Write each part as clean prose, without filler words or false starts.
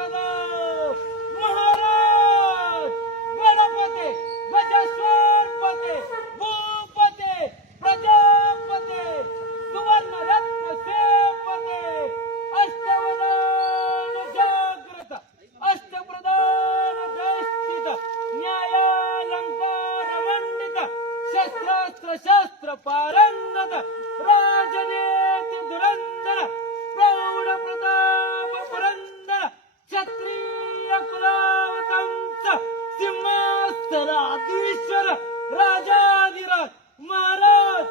कदा महाराज गणपते गजेश्वरपते भूपते प्रजापते सुवर्ण रत्न सेपते अष्टवदान जागृत अष्टप्रधान दष्टित न्यायालंकार मंडित शस्त्रास्त्र शास्त्र पारंगत राजनीति दुरंदर प्रौढ प्रताप पुरंदर क्षत्रिय कुलावतंस सिंहासनाधीश्वर राजाधिराज महाराज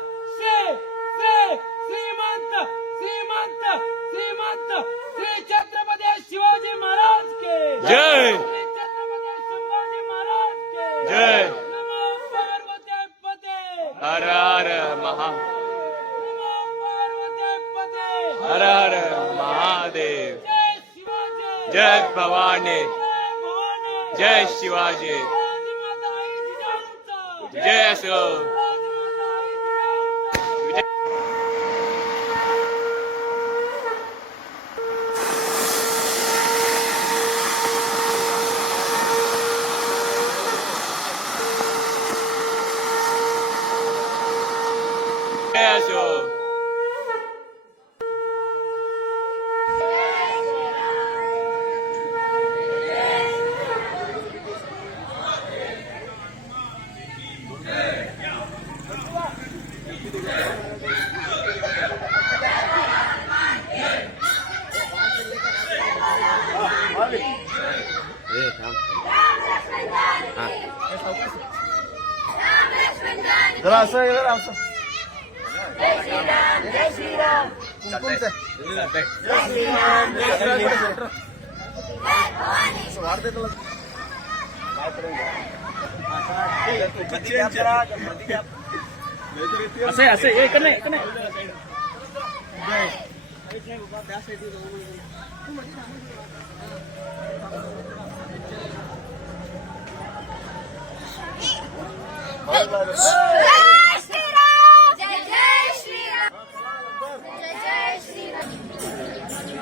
श्रीमंत श्रीमंत श्रीमंत श्री छत्रपती शिवाजी महाराज के जय। श्री छत्रपती शिवाजी महाराज के जय। नमो पार्वती पते हर हर महा नमो पार्वती पते हर हर महादेव। जय शिवाजी जय भवानी जय भवानी जय शिवाजी शिवाजी माता आई जिजाऊचा जय असो। शिवाजी माता आई जिजाऊचा जय असो। जरा असं जरा असं कुंकुमचं. असं वाढते तुला असे असे एक नाही एक नाही जय श्रीराम जय जय श्रीराम जय जय श्रीराम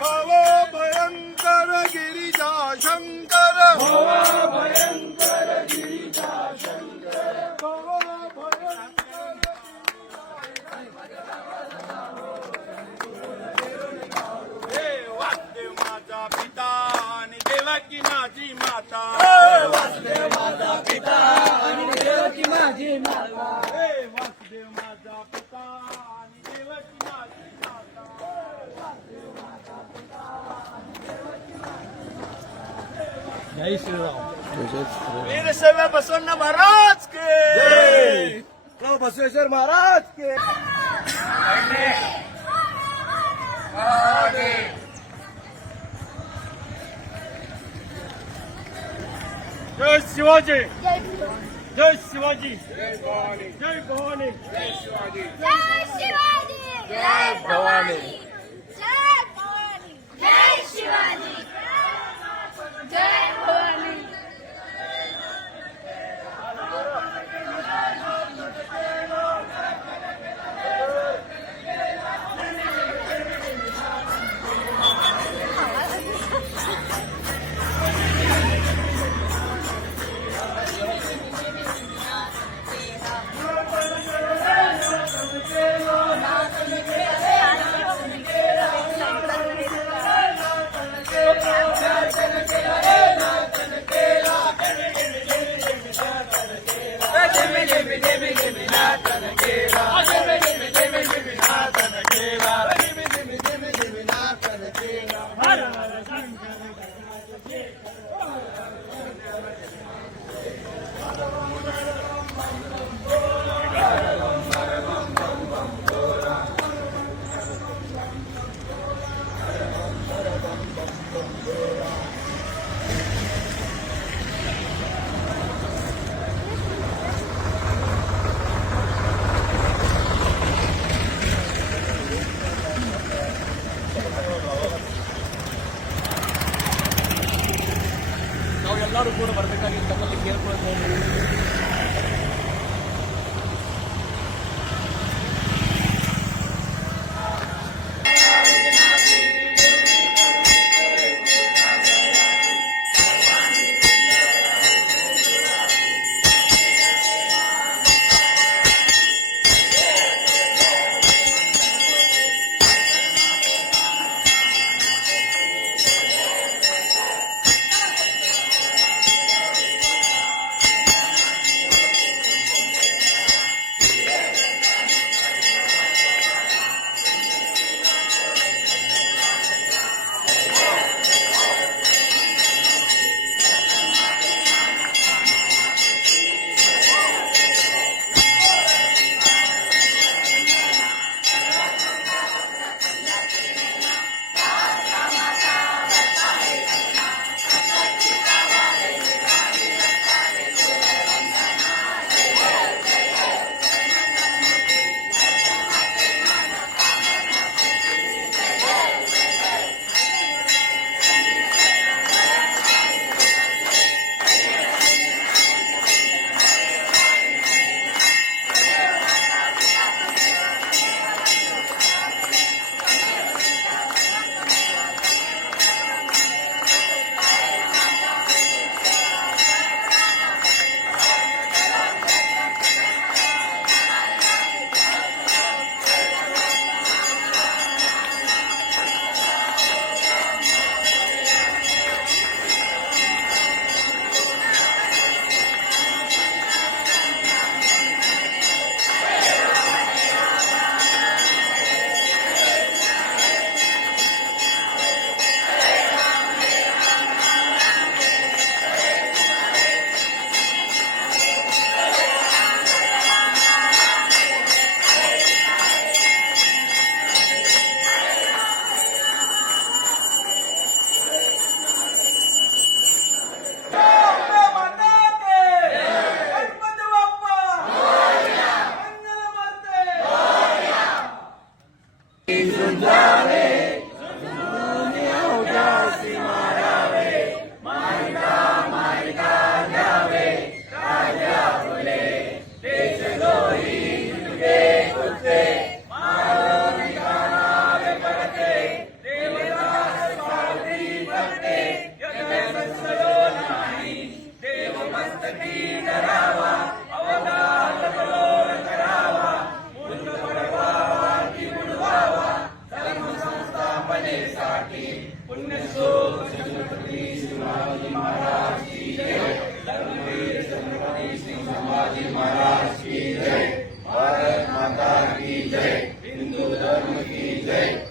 भवो भयंकर गिरिजा शंकर भवो भयंकर वासुदेव माझा पिता आणि देवकी माझी माता वासुदेव माझा पिता आणि देवकी माझी माता वासुदेव माझा पिता आणि देवकी माझी माता जय श्रीराम वीरशैव बसवण्ण महाराज के बसवेश्वर महाराज के जय शिवाजी जय जय शिवाजी जय भवानी जय भवानी जय शिवाजी जय शिवाजी जय भवानी जय भवानी जय शिवाजी जय भवानी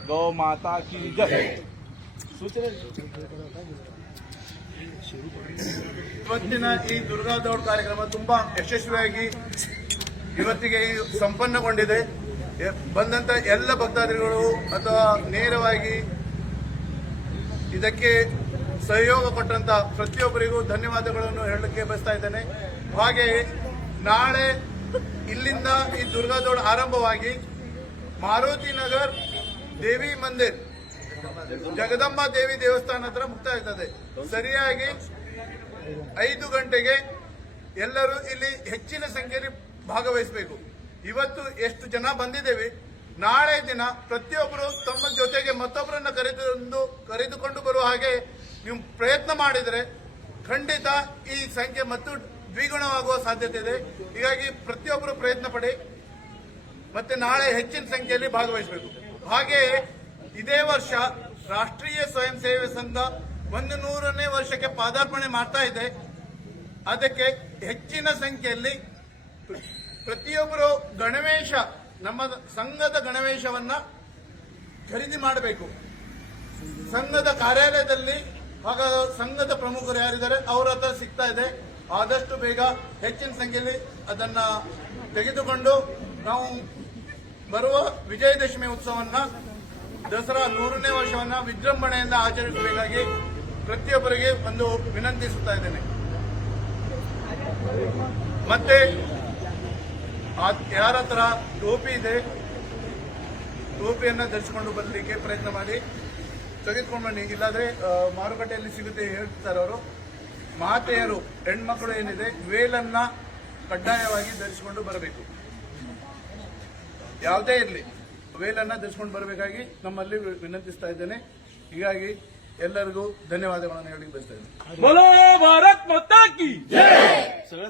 गौ माता की जय. ಇವತ್ತಿನ ಈ ದುರ್ಗಾ ದೌಡ್ ಕಾರ್ಯಕ್ರಮ ತುಂಬಾ ಯಶಸ್ವಿಯಾಗಿ ಇವತ್ತಿಗೆ ಸಂಪನ್ನಗೊಂಡಿದೆ. ಬಂದಂತ ಎಲ್ಲ ಭಕ್ತಾದಿಗಳು ಅಥವಾ ನೇರವಾಗಿ ಇದಕ್ಕೆ ಸಹಯೋಗ ಕೊಟ್ಟಂತ ಪ್ರತಿಯೊಬ್ಬರಿಗೂ ಧನ್ಯವಾದಗಳನ್ನು ಹೇಳಲಿಕ್ಕೆ ಬಯಸ್ತಾ ಇದ್ದೇನೆ. ಹಾಗೆಯೇ ನಾಳೆ ಇಲ್ಲಿಂದ ಈ ದುರ್ಗಾ ದೌಡ್ ಆರಂಭವಾಗಿ ಮಾರುತಿ ನಗರ್ ದೇವಿ ಮಂದಿರ್ ಜಗದಂಬಾ ದೇವಿ ದೇವಸ್ಥಾನ ಹತ್ರ ಮುಕ್ತಾಯ ಆಗ್ತದೆ. ಸರಿಯಾಗಿ 5 ಗಂಟೆಗೆ ಎಲ್ಲರೂ ಇಲ್ಲಿ ಹೆಚ್ಚಿನ ಸಂಖ್ಯೆಯಲ್ಲಿ ಭಾಗವಹಿಸಬೇಕು. ಇವತ್ತು ಎಷ್ಟು ಜನ ಬಂದಿದ್ದೇವೆ, ನಾಳೆ ದಿನ ಪ್ರತಿಯೊಬ್ಬರು ತಮ್ಮ ಜೊತೆಗೆ ಮತ್ತೊಬ್ಬರನ್ನ ಕರೆದುಕೊಂಡು ಬರುವ ಹಾಗೆ ನೀವು ಪ್ರಯತ್ನ ಮಾಡಿದರೆ ಖಂಡಿತ ಈ ಸಂಖ್ಯೆ ಮತ್ತು ದ್ವಿಗುಣವಾಗುವ ಸಾಧ್ಯತೆ ಇದೆ. ಹೀಗಾಗಿ ಪ್ರತಿಯೊಬ್ಬರು ಪ್ರಯತ್ನ ಪಡಿ ಮತ್ತೆ ನಾಳೆ ಹೆಚ್ಚಿನ ಸಂಖ್ಯೆಯಲ್ಲಿ ಭಾಗವಹಿಸಬೇಕು. ಹಾಗೆಯೇ ಇದೇ ವರ್ಷ ರಾಷ್ಟ್ರೀಯ ಸ್ವಯಂ ಸೇವೆ ಸಂಘ 100ನೇ ವರ್ಷಕ್ಕೆ ಪಾದಾರ್ಪಣೆ ಮಾಡ್ತಾ ಇದೆ. ಅದಕ್ಕೆ ಹೆಚ್ಚಿನ ಸಂಖ್ಯೆಯಲ್ಲಿ ಪ್ರತಿಯೊಬ್ಬರು ಗಣವೇಶ, ನಮ್ಮ ಸಂಘದ ಗಣವೇಶವನ್ನ ಖರೀದಿ ಮಾಡಬೇಕು. ಸಂಘದ ಕಾರ್ಯಾಲಯದಲ್ಲಿ ಆಗ ಸಂಘದ ಪ್ರಮುಖರು ಯಾರಿದ್ದಾರೆ ಅವರ ಹತ್ರ ಸಿಗ್ತಾ ಇದೆ. ಆದಷ್ಟು ಬೇಗ ಹೆಚ್ಚಿನ ಸಂಖ್ಯೆಯಲ್ಲಿ ಅದನ್ನ ತೆಗೆದುಕೊಂಡು ನಾವು ಬರುವ ವಿಜಯದಶಮಿ ಉತ್ಸವವನ್ನ, ದಸರಾ 100ನೇ ವರ್ಷವನ್ನ ವಿಜೃಂಭಣೆಯಿಂದ ಆಚರಿಸಬೇಕಾಗಿ ಪ್ರತಿಯೊಬ್ಬರಿಗೆ ಒಂದು ವಿನಂತಿಸುತ್ತಾ ಇದ್ದೇನೆ. ಮತ್ತೆ ಯಾರ ಹತ್ರ ಟೋಪಿ ಇದೆ, ಟೋಪಿಯನ್ನ ಧರಿಸಿಕೊಂಡು ಬರಲಿಕ್ಕೆ ಪ್ರಯತ್ನ ಮಾಡಿ, ತೆಗೆದುಕೊಂಡು ಬನ್ನಿ. ಇಲ್ಲಾದ್ರೆ ಮಾರುಕಟ್ಟೆಯಲ್ಲಿ ಸಿಗುತ್ತೆ ಹೇಳ್ತಾರೆ ಅವರು. ಮಾತೆಯರು ಹೆಣ್ಮಕ್ಳು ಏನಿದೆ ವೇಲನ್ನ ಕಡ್ಡಾಯವಾಗಿ ಧರಿಸಿಕೊಂಡು ಬರಬೇಕು. ಯಾವುದೇ ಇರಲಿ ವೇಲನ್ನ ಧರಿಸಿಕೊಂಡು ಬರಬೇಕಾಗಿ ನಮ್ಮಲ್ಲಿ ವಿನಂತಿಸ್ತಾ ಇದ್ದೇನೆ. ಹೀಗಾಗಿ ಎಲ್ಲರಿಗೂ ಧನ್ಯವಾದಗಳನ್ನು ಹೇಳಿ ಬಯಸ್ತಾ ಇದ್ದೇನೆ. बोलो भारत माता की सगळे